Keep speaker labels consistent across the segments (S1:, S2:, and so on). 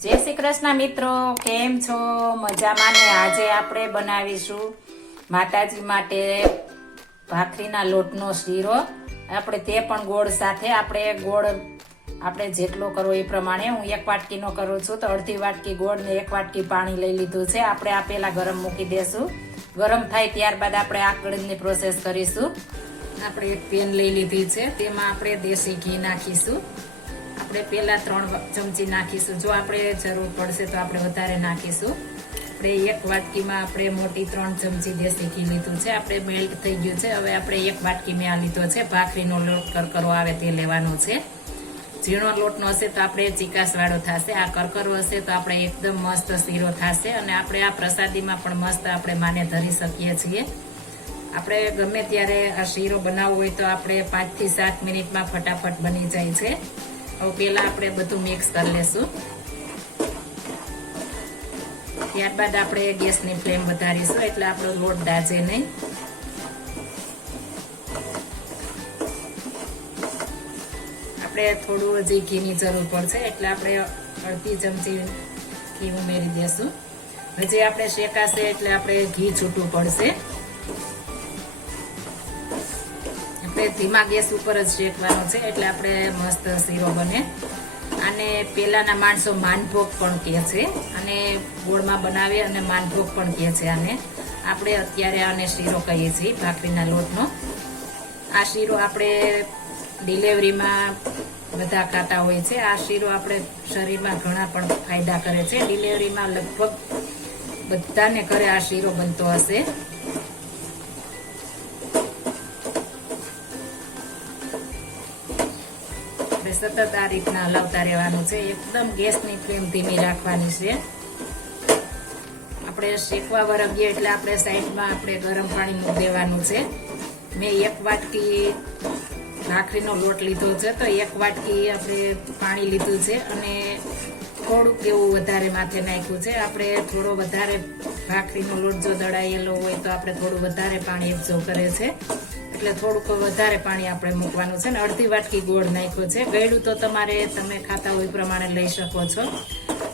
S1: જય શ્રી કૃષ્ણ મિત્રો, કેમ છો? મજામાં ને આજે આપણે બનાવીશું માતાજી માટે ભાખરીના લોટનો શીરો. આપણે તે પણ ગોળ સાથે, આપણે ગોળ, આપણે જેટલો કરવો એ પ્રમાણે. હું એક વાટકીનો કરું છું, તો અડધી વાટકી ગોળ ને એક વાટકી પાણી લઈ લીધું છે. આપણે આ પહેલા ગરમ મૂકી દેશું. ગરમ થાય ત્યારબાદ આપણે આગળની પ્રોસેસ કરીશું. આપણે એક પેન લઈ લીધી છે, તેમાં આપણે દેશી ઘી નાખીશું. આપણે પેલા ત્રણ ચમચી નાખીશું. જો આપણે જરૂર પડશે તો આપણે વધારે નાખીશું. આપણે એક વાટકીમાં આપણે મોટી ત્રણ ચમચી દેશી ઘી લીધું છે. આપણે મેલ્ટ થઈ ગયું છે. હવે આપણે એક વાટકી મેં આ લીધો છે. ભાખરીનો લોટ કરકરો આવે તે લેવાનો છે. ઝીણો લોટનો હશે તો આપણે ચીકાસ વાળો થશે. આ કરકરો હશે તો આપણે એકદમ મસ્ત શીરો થશે અને આપણે આ પ્રસાદીમાં પણ મસ્ત આપણે માને ધરી શકીએ છીએ. આપણે ગમે ત્યારે આ શીરો બનાવવો હોય તો આપણે પાંચથી સાત મિનિટમાં ફટાફટ બની જાય છે. હવે પેલા આપણે બધું મિક્સ કરી લેશું. ત્યારબાદ આપણે ગેસની ફ્લેમ વધારીશું, એટલે આપણો લોટ દાજે નહીં. આપણે થોડું હજી ઘીની જરૂર પડશે, એટલે આપણે અડધી ચમચી ઘી ઉમેરી દેશું. હજી આપણે શેકાશે, એટલે આપણે ઘી છૂટું પડશે. આપણે ધીમા ગેસ ઉપર જ શેકવાનો છે, એટલે આપણે મસ્ત શીરો બને. અને પહેલાંના માણસો માનભોગ પણ કહે છે, અને ગોળમાં બનાવે અને માનભોગ પણ કહે છે આને. આપણે અત્યારે આને શીરો કહીએ છીએ, ભાખરીના લોટનો. આ શીરો આપણે ડિલિવરીમાં બધા ખાતા હોય છે. આ શીરો આપણે શરીરમાં ઘણા પણ ફાયદા કરે છે. ડિલિવરીમાં લગભગ બધાને ઘરે આ શીરો બનતો હશે. સતત આ રીતના હલાવતા રહેવાનું છે. એકદમ ગેસની ફ્લેમ ધીમી રાખવાની છે. આપણે શેકવા વરગીએ એટલે આપણે સાઈડમાં આપણે ગરમ પાણી મૂકી દેવાનું છે. મેં એક વાટકી ભાખરીનો લોટ લીધો છે, તો એક વાટકી આપણે પાણી લીધું છે અને થોડુંક એવું વધારે માથે નાખ્યું છે. આપણે થોડો વધારે ભાખરીનો લોટ જો દળાયેલો હોય તો આપણે થોડું વધારે પાણી એબ્ઝોર્વ કરે છે. એટલે થોડુંક વધારે પાણી આપણે મૂકવાનું છે ને અડધી વાટકી ગોળ નાખ્યો છે. ગળ્યું તો તમારે તમે ખાતા હોય પ્રમાણે લઈ શકો છો.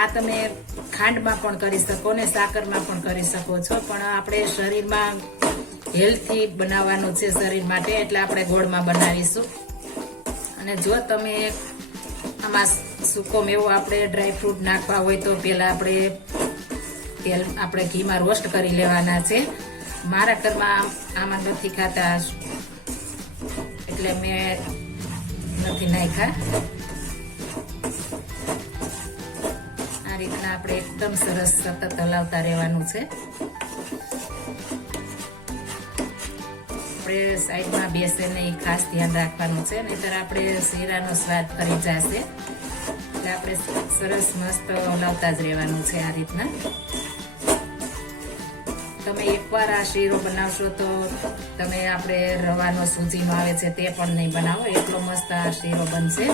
S1: આ તમે ખાંડમાં પણ કરી શકો ને સાકરમાં પણ કરી શકો છો. પણ આપણે શરીરમાં હેલ્થી બનાવવાનું છે શરીર માટે, એટલે આપણે ગોળમાં બનાવીશું. અને જો તમે આમાં સૂકો મેવો આપણે ડ્રાયફ્રૂટ નાખવા હોય તો પહેલાં આપણે તેલ આપણે ઘીમાં રોસ્ટ કરી લેવાના છે. મારા ઘરમાં આમાં નથી ખાતા. એટલે મેં નથી નાખ્યા. આ રીતના આપણે એકદમ સરસ સતત હલાવતા રહેવાનું છે. આપણે સાઈડમાં બેસે નહીં ખાસ ધ્યાન રાખવાનું છે. નહીતર આપણે શીરાનો સ્વાદ ફરી જશે. એટલે આપણે સરસ મસ્ત હલાવતા જ રહેવાનું છે આ રીતના. તમે એકવાર આ શીરો બનાવશો તો તમે આપણે રવાનો સૂજીમાં આવે છે તે પણ નહીં બનાવો. એટલો મસ્ત આ શીરો બનશે.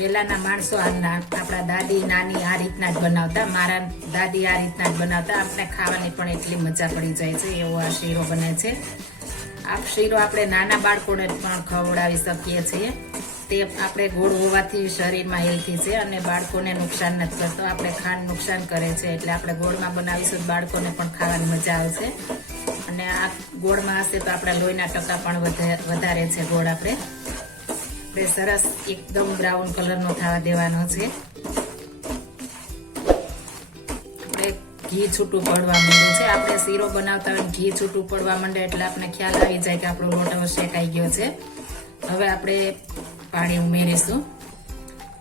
S1: પહેલાના માણસો આપણા દાદી, નાની આ રીતના જ બનાવતા, મારા દાદી આ રીતના જ બનાવતા. આપણે ખાવાની પણ એટલી મજા પડી જાય છે, એવો આ શીરો બને છે. આ શીરો આપણે નાના બાળકોને પણ ખવડાવી શકીએ છીએ. તે આપણે ગોળ હોવાથી શરીરમાં હેલ્થી છે અને બાળકોને નુકસાન નથી કરતો આપણે ખાંડ નુકસાન કરે છે, એટલે આપણે ગોળમાં બનાવીશું તો બાળકોને પણ ખાવાની મજા આવશે અને આ ગોળમાં હશે તો આપણા લોહીના ટકા પણ વધે- વધારે છે ગોળ આપણે. આપણે સરસ એકદમ બ્રાઉન કલરનો થવા દેવાનો છે. ઘી છૂટું પડવા માંડ્યું છે. આપણે શીરો બનાવતા હોય ઘી છૂટું પડવા માંડે એટલે આપણે ખ્યાલ આવી જાય કે આપણો લોટ શેકાઈ ગયો છે. હવે આપણે પાણી ઉમેરીશું.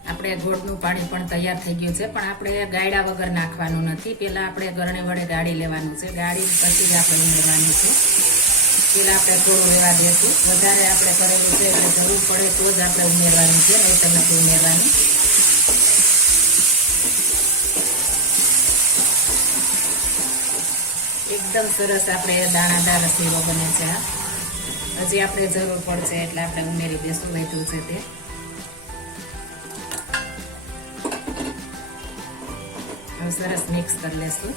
S1: આપણે ગોળનું પાણી પણ તૈયાર થઈ ગયું છે, પણ આપણે ગાયડા વગર નાખવાનું નથી. પહેલાં આપણે ગરણે વડે ગાળી લેવાનું છે. ગાળી પછી જ આપણે ઉમેરવાનું છે. પેલા આપણે થોડું રહેવા દેશું. વધારે આપણે કરેલું છે એટલે જરૂર પડે તો જ આપણે ઉમેરવાનું છે, નહીં તો નથી ઉમેરવાનું. એકદમ સરસ આપણે દાણાદાર શીરો બને છે આ હજી આપણે જરૂર પડશે એટલે આપણે ઉમેરી દેશું, વધ્યું છે તે. સરસ મિક્સ કરી લેશું.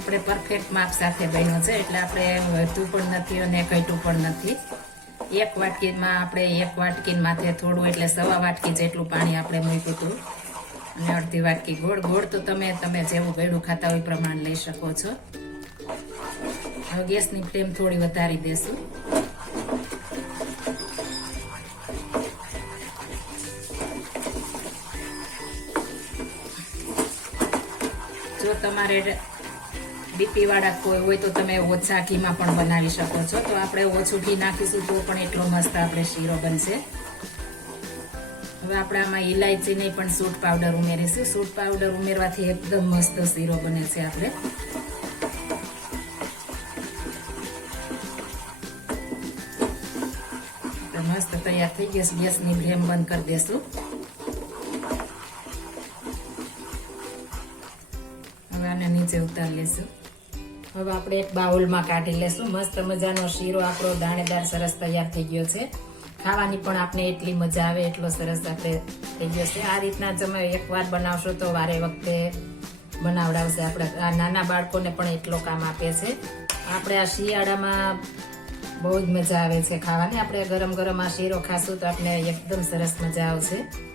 S1: આપણે પરફેક્ટ માપ સાથે બન્યો છે, એટલે આપણે વધુ પણ નથી અને ઘટ્યું પણ નથી. એક વાટકીમાં આપણે એક વાટકી માથે થોડું, એટલે સવા વાટકી જેટલું પાણી આપણે મૂક્યું હતું. અને અડધી વાટકી ગોળ. ગોળ તો તમે તમે જેવું ગળું ખાતા હોય પ્રમાણે લઈ શકો છો. હવે ગેસની ફ્લેમ થોડી વધારી દેશું. જો તમારે બીપી વાળા કોઈ હોય તો તમે ઓછા ઘીમાં પણ બનાવી શકો છો. તો આપણે ઓછું ઘી નાખીશું તો પણ એટલો મસ્ત આપણે શીરો બનશે. હવે આપણે આમાં ઇલાયચીની પણ સૂટ પાવડર ઉમેરીશું. સૂટ પાવડર ઉમેરવાથી એકદમ મસ્ત શીરો બને છે આપણે. મસ્ત તૈયાર થઈ છે. ગેસની ફ્લેમ બંધ કરી દેશું. હવે આને નીચે ઉતારી લેશું હવે આપણે એક બાઉલમાં કાઢી લેશું. મસ્ત મજાનો શીરો આપણો દાણેદાર, સરસ તૈયાર થઈ ગયો છે. ખાવાની પણ આપણે એટલી મજા આવે, એટલો સરસ આપણે થઈ ગયો છે. આ રીતના તમે એકવાર બનાવશો તો વારે વખતે બનાવડાવશે. આપણે આ નાના બાળકોને પણ એટલો કામ આપે છે. આપણે આ શિયાળામાં બહુ જ મજા આવે છે ખાવાની. આપણે ગરમ ગરમ આ શીરો ખાશું તો આપણે એકદમ સરસ મજા આવશે.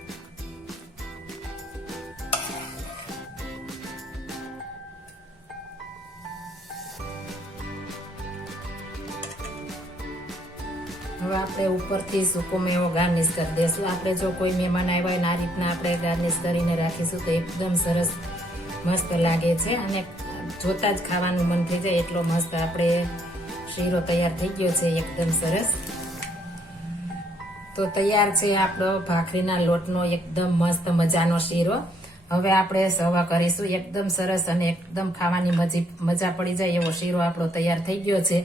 S1: હવે આપણે ઉપરથી સૂકો મેવો ગાર્નિશ કરી દઈશું. આપણે જો કોઈ મહેમાન આવ્યા હોય આ રીતના આપણે ગાર્નિશ કરીને રાખીશું તો એકદમ સરસ મસ્ત લાગે છે. અને જોતા જ ખાવાનું મન થઈ જાય એટલો મસ્ત આપણે શીરો તૈયાર થઈ ગયો છે, એકદમ સરસ. તો તૈયાર છે આપણો ભાખરીના લોટનો એકદમ મસ્ત મજાનો શીરો. હવે આપણે સવા કરીશું. એકદમ સરસ અને એકદમ ખાવાની મજી, મજા પડી જાય એવો શીરો આપણો તૈયાર થઈ ગયો છે.